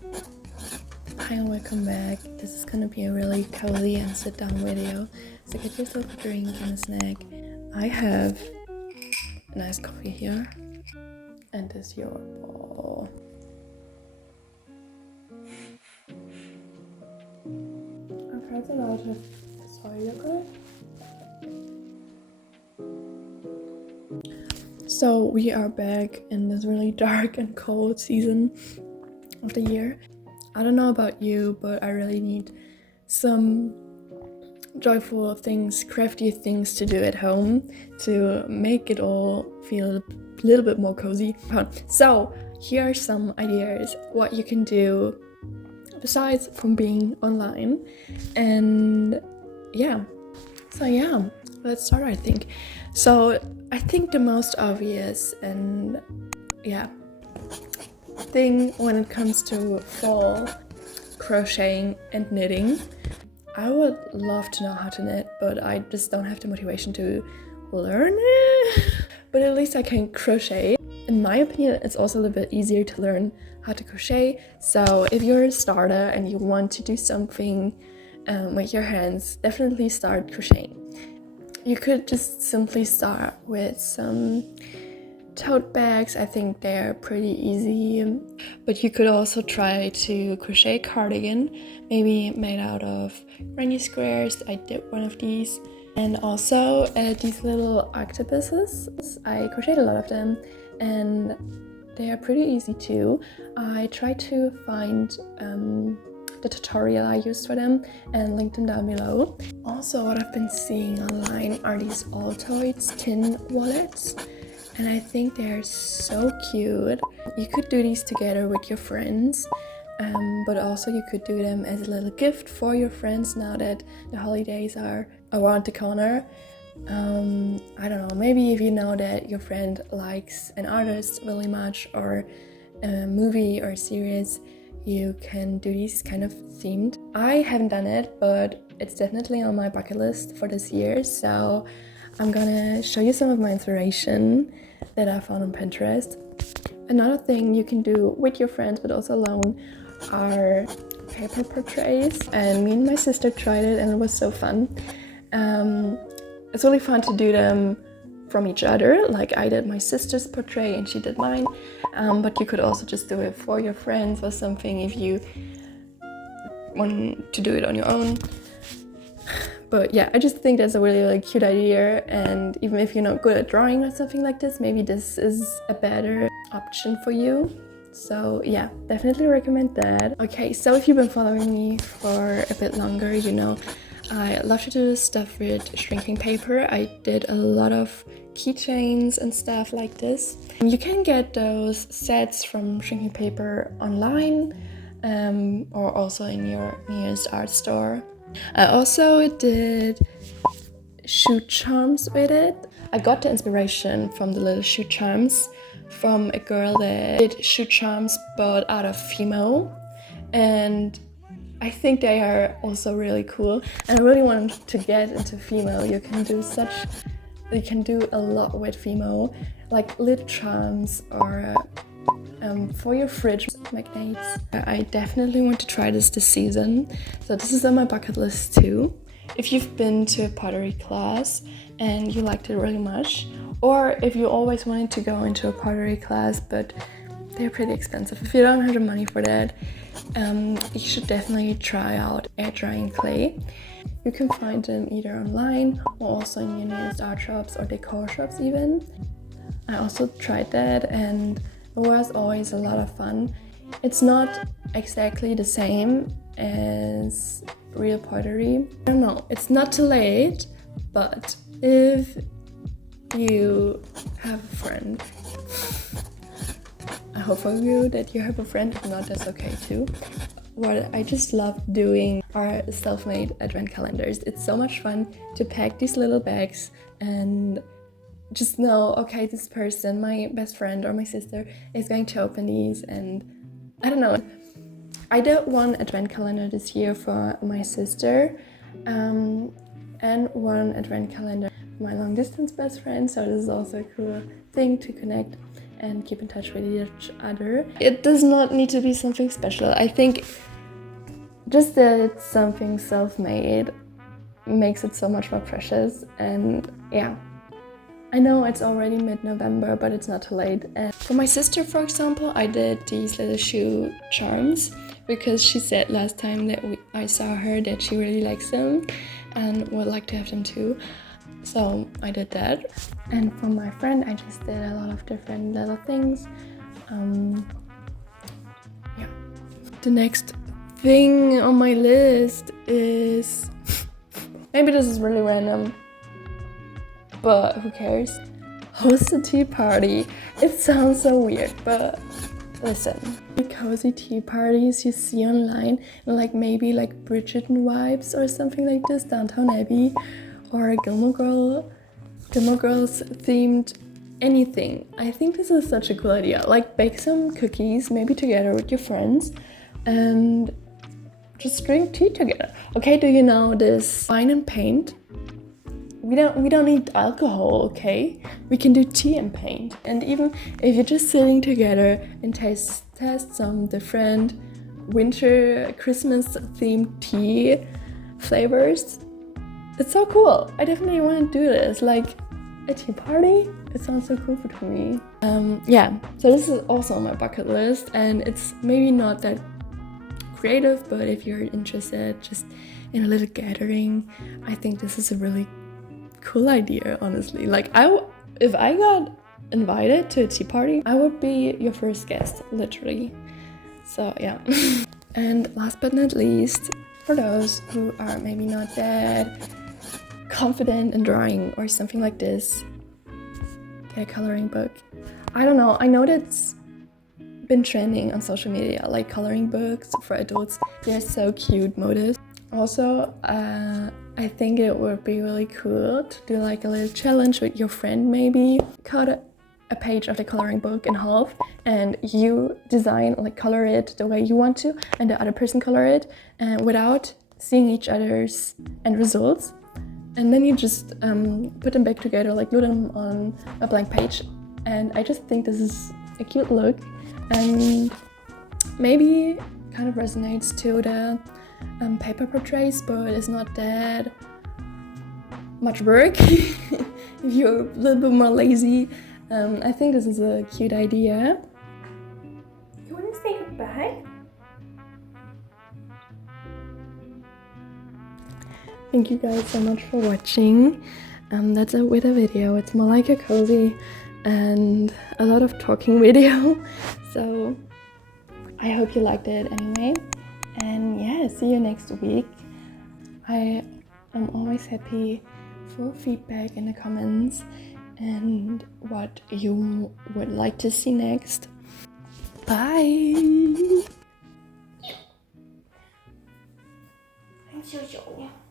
Hi and welcome back. This is gonna be a really cozy and sit down video. So get yourself a drink and a snack. I have a nice coffee here, and this is your ball. I've heard a lot of soy yogurt. So we are back in this really dark and cold season of the year. I don't know about you, but I really need some joyful things, crafty things to do at home to make it all feel a little bit more cozy. So here are some ideas what you can do besides from being online. And let's start. I think the most obvious and thing when it comes to fall crocheting and knitting. I would love to know how to knit, but I just don't have the motivation to learn it. But at least I can crochet. In my opinion, it's also a little bit easier to learn how to crochet. So if you're a starter and you want to do something with your hands, definitely start crocheting. You could just simply start with some tote bags. I think they're pretty easy, but you could also try to crochet a cardigan, maybe made out of granny squares. I did one of these. And also these little octopuses. I crocheted a lot of them and they are pretty easy too. I tried to find the tutorial I used for them and link them down below. Also, what I've been seeing online are these altoids tin wallets, and I think they're so cute. You could do these together with your friends, but also you could do them as a little gift for your friends now that the holidays are around the corner. I don't know, maybe if you know that your friend likes an artist really much or a movie or a series, you can do these kind of themed. I haven't done it, but it's definitely on my bucket list for this year, so I'm gonna show you some of my inspiration that I found on Pinterest. Another thing you can do with your friends but also alone are paper portraits, and me and my sister tried it and it was so fun. It's really fun to do them from each other, like I did my sister's portrait and she did mine, but you could also just do it for your friends or something if you want to do it on your own. But yeah, I just think that's a really cute idea, and even if you're not good at drawing or something like this, maybe this is a better option for you. So yeah, definitely recommend that. Okay, so if you've been following me for a bit longer, you know I love to do stuff with shrinking paper. I did a lot of keychains and stuff like this. You can get those sets from shrinking paper online or also in your nearest art store. I also did shoe charms with it. I got the inspiration from the little shoe charms from a girl that did shoe charms but out of fimo, and I think they are also really cool. And I really want to get into fimo. You can do a lot with fimo, like little charms or for your fridge magnets. I definitely want to try this season, so this is on my bucket list too. If you've been to a pottery class and you liked it really much, or if you always wanted to go into a pottery class but they're pretty expensive, if you don't have the money for that, you should definitely try out air drying clay. You can find them either online or also in your nearest art shops or decor shops even. I also tried that and it was always a lot of fun. It's not exactly the same as real pottery. I don't know, it's not too late, but if you have a friend, I hope for you that you have a friend. If not, that's okay too. What I just love doing are self-made advent calendars. It's so much fun to pack these little bags and just know, okay, this person, my best friend or my sister, is going to open these, and I don't know. I did one advent calendar this year for my sister and one advent calendar for my long distance best friend, so this is also a cool thing to connect and keep in touch with each other. It does not need to be something special. I think just that it's something self-made makes it so much more precious. And yeah, I know it's already mid-November, but it's not too late. And for my sister, for example, I did these little shoe charms because she said last time that I saw her that she really likes them and would like to have them too. So I did that. And for my friend, I just did a lot of different little things. Yeah. The next thing on my list is maybe this is really random, but who cares? Host a tea party. It sounds so weird, but listen. The cozy tea parties you see online, like maybe like Bridgerton vibes or something like this, Downton Abbey, or Gilmore Girls themed anything. I think this is such a cool idea. Like bake some cookies, maybe together with your friends, and just drink tea together. Okay, do you know this wine and paint? We don't need alcohol, okay? We can do tea and paint. And even if you're just sitting together and test some different winter Christmas themed tea flavors, it's so cool. I definitely want to do this. Like a tea party, it sounds so cool to me. Yeah, so this is also on my bucket list, and it's maybe not that creative, but if you're interested just in a little gathering, I think this is a really cool idea, honestly. Like if I got invited to a tea party, I would be your first guest, literally. So yeah. And last but not least, for those who are maybe not that confident in drawing or something like this, get a coloring book. I don't know, I know that's been trending on social media, like coloring books for adults. They're so cute motifs. Also, I think it would be really cool to do like a little challenge with your friend, maybe cut a page of the coloring book in half and you design, like color it the way you want to, and the other person color it, and without seeing each other's end results. And then you just put them back together, like glue them on a blank page. And I just think this is a cute look and maybe kind of resonates to the paper portraits, but it's not that much work if you're a little bit more lazy. I think this is a cute idea. You want to say goodbye? Thank you guys so much for watching. That's it with a video. It's more like a cozy and a lot of talking video. So I hope you liked it anyway. And yeah, see you next week. I am always happy for feedback in the comments and what you would like to see next. Bye! 很小小呀。